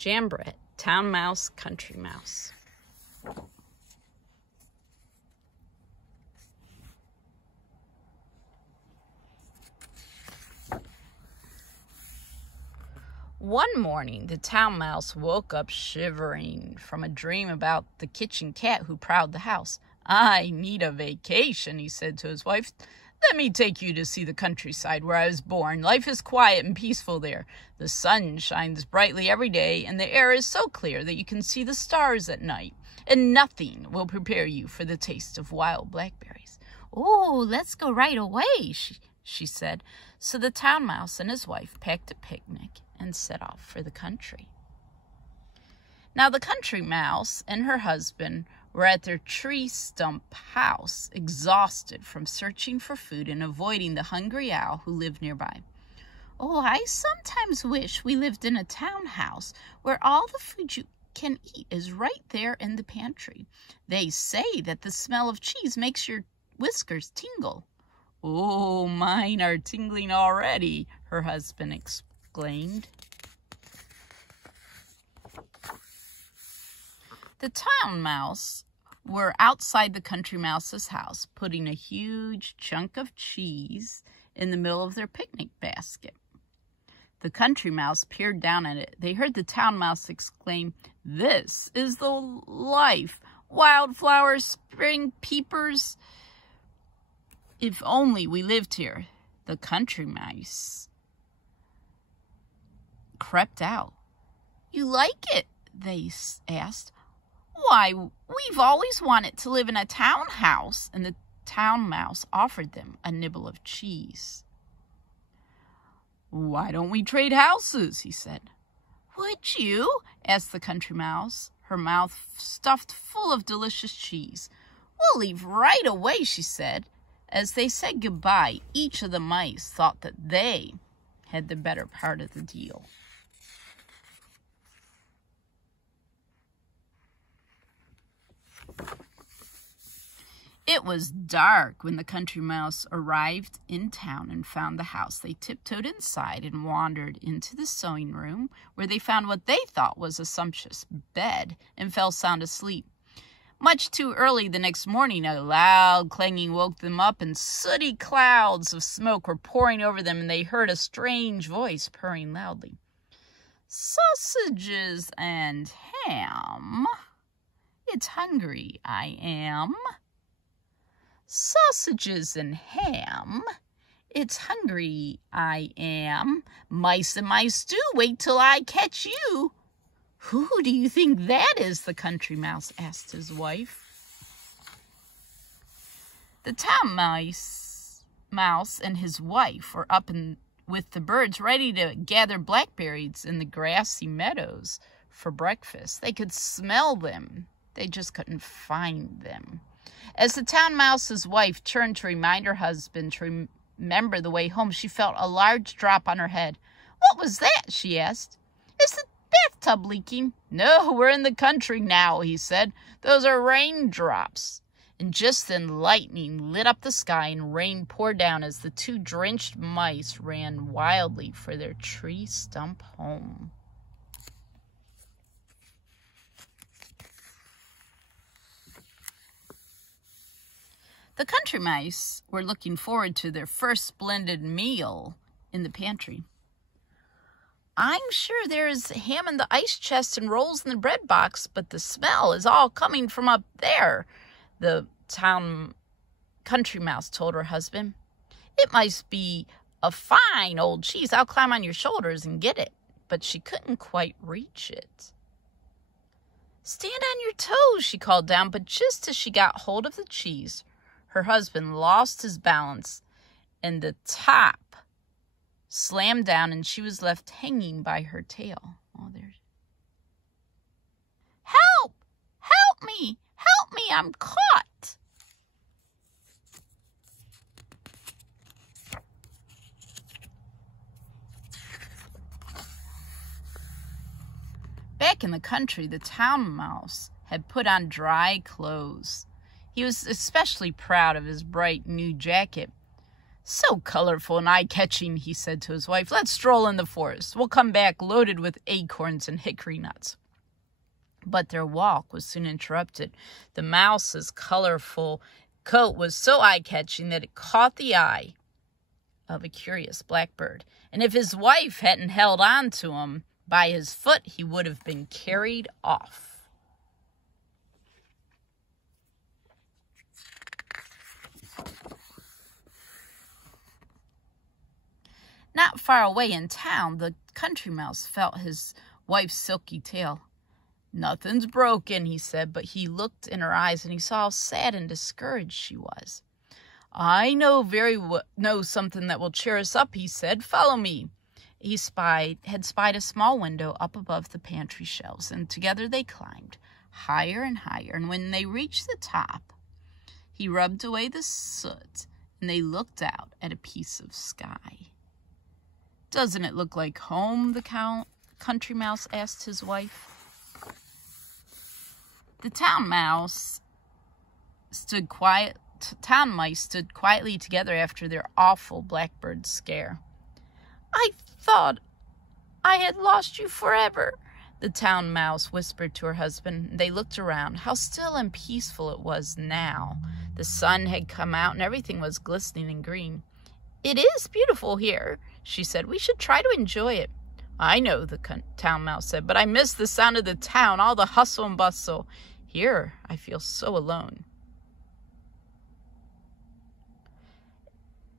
Jambret, Town Mouse, Country Mouse. One morning, the town mouse woke up shivering from a dream about the kitchen cat who prowled the house. "I need a vacation," he said to his wife. "Let me take you to see the countryside where I was born. Life is quiet and peaceful there. The sun shines brightly every day, and the air is so clear that you can see the stars at night. And nothing will prepare you for the taste of wild blackberries." "Oh, let's go right away," she said. So the town mouse and his wife packed a picnic and set off for the country. Now the country mouse and her husband were at their tree stump house, exhausted from searching for food and avoiding the hungry owl who lived nearby. "Oh, I sometimes wish we lived in a townhouse where all the food you can eat is right there in the pantry. They say that the smell of cheese makes your whiskers tingle." "Oh, mine are tingling already," her husband exclaimed. The town mouse were outside the country mouse's house, putting a huge chunk of cheese in the middle of their picnic basket. The country mouse peered down at it. They heard the town mouse exclaim, "This is the life! Wildflowers, spring peepers! If only we lived here." The country mouse crept out. "You like it?" they asked. "Why, we've always wanted to live in a townhouse," and the town mouse offered them a nibble of cheese. "Why don't we trade houses?" he said. "Would you?" asked the country mouse, her mouth stuffed full of delicious cheese. "We'll leave right away," she said. As they said goodbye, each of the mice thought that they had the better part of the deal. It was dark when the country mouse arrived in town and found the house. They tiptoed inside and wandered into the sewing room, where they found what they thought was a sumptuous bed and fell sound asleep. Much too early the next morning, a loud clanging woke them up, and sooty clouds of smoke were pouring over them, and they heard a strange voice purring loudly. "Sausages and ham. It's hungry I am. Sausages and ham. It's hungry I am. Mice in my stew, wait till I catch you." "Who do you think that is?" the country mouse asked his wife. The town mouse and his wife were up with the birds, ready to gather blackberries in the grassy meadows for breakfast. They could smell them. They just couldn't find them. As the town mouse's wife turned to remind her husband to remember the way home, she felt a large drop on her head. "What was that?" she asked. "Is the bathtub leaking?" "No, we're in the country now," he said. "Those are raindrops." And just then lightning lit up the sky and rain poured down as the two drenched mice ran wildly for their tree stump home. The country mice were looking forward to their first splendid meal in the pantry. "I'm sure there is ham in the ice chest and rolls in the bread box, but the smell is all coming from up there," the country mouse told her husband. "It must be a fine old cheese. I'll climb on your shoulders and get it." But she couldn't quite reach it. "Stand on your toes," she called down, but just as she got hold of the cheese, her husband lost his balance, and the top slammed down, and she was left hanging by her tail. "Help! Help me! Help me! I'm caught!" Back in the country, the town mouse had put on dry clothes. He was especially proud of his bright new jacket. "So colorful and eye-catching," he said to his wife. "Let's stroll in the forest. We'll come back loaded with acorns and hickory nuts." But their walk was soon interrupted. The mouse's colorful coat was so eye-catching that it caught the eye of a curious blackbird. And if his wife hadn't held on to him by his foot, he would have been carried off. Not far away in town, the country mouse felt his wife's silky tail. "Nothing's broken," he said, but he looked in her eyes and he saw how sad and discouraged she was. "I know something that will cheer us up," he said. "Follow me." He had spied a small window up above the pantry shelves, and together they climbed higher and higher. And when they reached the top, he rubbed away the soot, and they looked out at a piece of sky. "Doesn't it look like home?" the country mouse asked his wife. The town mice stood quietly together after their awful blackbird scare. "I thought I had lost you forever," the town mouse whispered to her husband. They looked around. How still and peaceful it was now. The sun had come out and everything was glistening and green. "It is beautiful here," she said. "We should try to enjoy it." "I know," the town mouse said, "but I miss the sound of the town, all the hustle and bustle. Here, I feel so alone."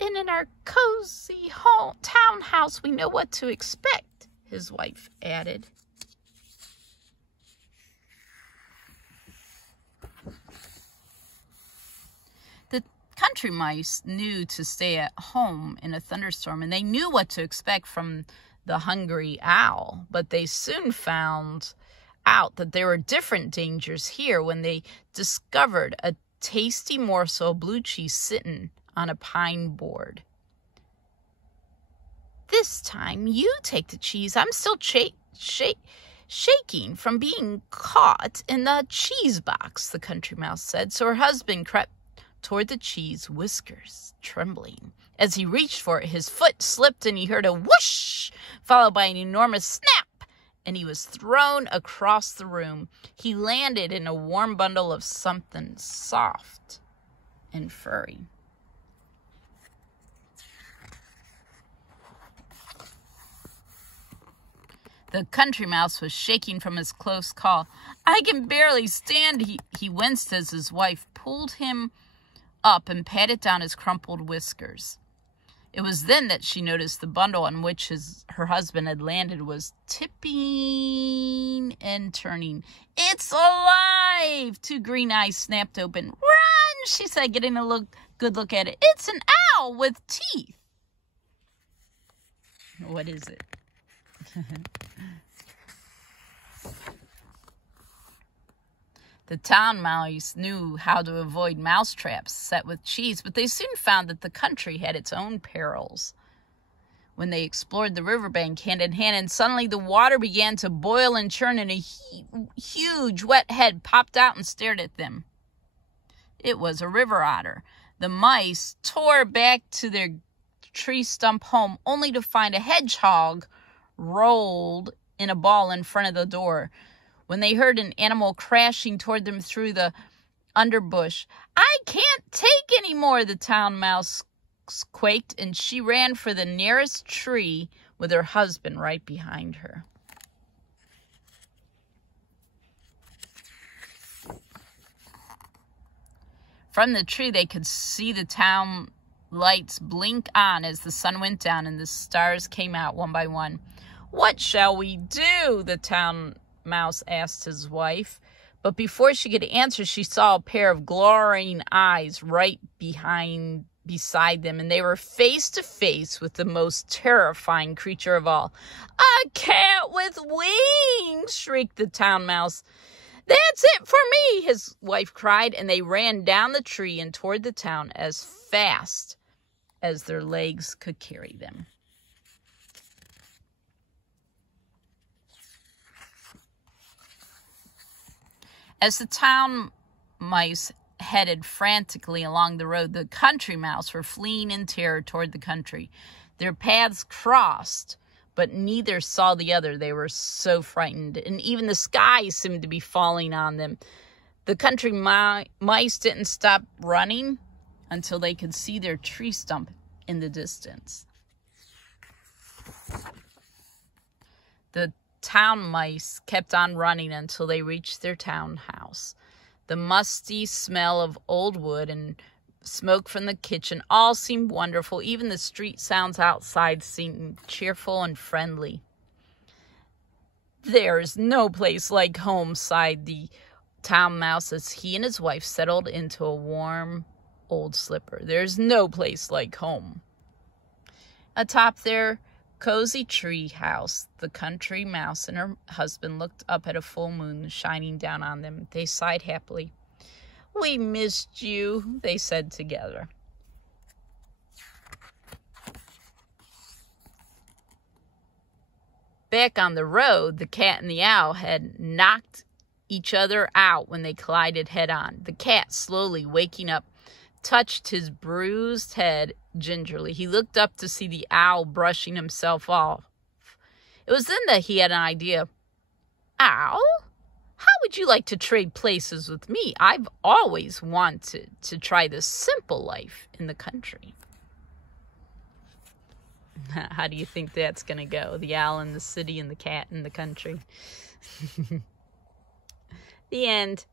"And in our cozy townhouse, we know what to expect," his wife added. The country mice knew to stay at home in a thunderstorm, and they knew what to expect from the hungry owl, but they soon found out that there were different dangers here when they discovered a tasty morsel of blue cheese sitting on a pine board. "This time you take the cheese. I'm still shaking from being caught in the cheese box," the country mouse said. So her husband crept toward the cheese, whiskers trembling. As he reached for it, his foot slipped and he heard a whoosh, followed by an enormous snap, and he was thrown across the room. He landed in a warm bundle of something soft and furry. The country mouse was shaking from his close call. "I can barely stand," he winced as his wife pulled him up and patted down his crumpled whiskers. It was then that she noticed the bundle on which her husband had landed was tipping and turning. "It's alive!" Two green eyes snapped open. "Run!" she said, getting a good look at it. "It's an owl with teeth." What is it? The town mice knew how to avoid mouse traps set with cheese, but they soon found that the country had its own perils. When they explored the riverbank hand in hand, and suddenly the water began to boil and churn, and a huge wet head popped out and stared at them. It was a river otter. The mice tore back to their tree stump home, only to find a hedgehog rolled in a ball in front of the door. When they heard an animal crashing toward them through the underbush, "I can't take any more," the town mouse quaked, and she ran for the nearest tree with her husband right behind her. From the tree, they could see the town lights blink on as the sun went down and the stars came out one by one. "What shall we do?" the town mouse asked his wife. But before she could answer, she saw a pair of glowing eyes right beside them, and they were face to face with the most terrifying creature of all. "A cat with wings!" shrieked the town mouse. "That's it for me!" his wife cried, and they ran down the tree and toward the town as fast as their legs could carry them. As the town mice headed frantically along the road. The country mouse were fleeing in terror toward the country. Their paths crossed, but neither saw the other. They were so frightened, and even the sky seemed to be falling on them. The country mice didn't stop running until they could see their tree stump in the distance. The town mice kept on running until they reached their townhouse. The musty smell of old wood and smoke from the kitchen all seemed wonderful. Even the street sounds outside seemed cheerful and friendly. "There's no place like home," sighed the town mouse as he and his wife settled into a warm old slipper. "There's no place like home." Atop their cozy tree house, the country mouse and her husband looked up at a full moon shining down on them. They sighed happily. "We missed you," they said together. Back on the road, the cat and the owl had knocked each other out when they collided head-on. The cat, slowly waking up, touched his bruised head gingerly. He looked up to see the owl brushing himself off. It was then that he had an idea. "Owl, how would you like to trade places with me? I've always wanted to try the simple life in the country." How do you think that's going to go? The owl in the city and the cat in the country. The end.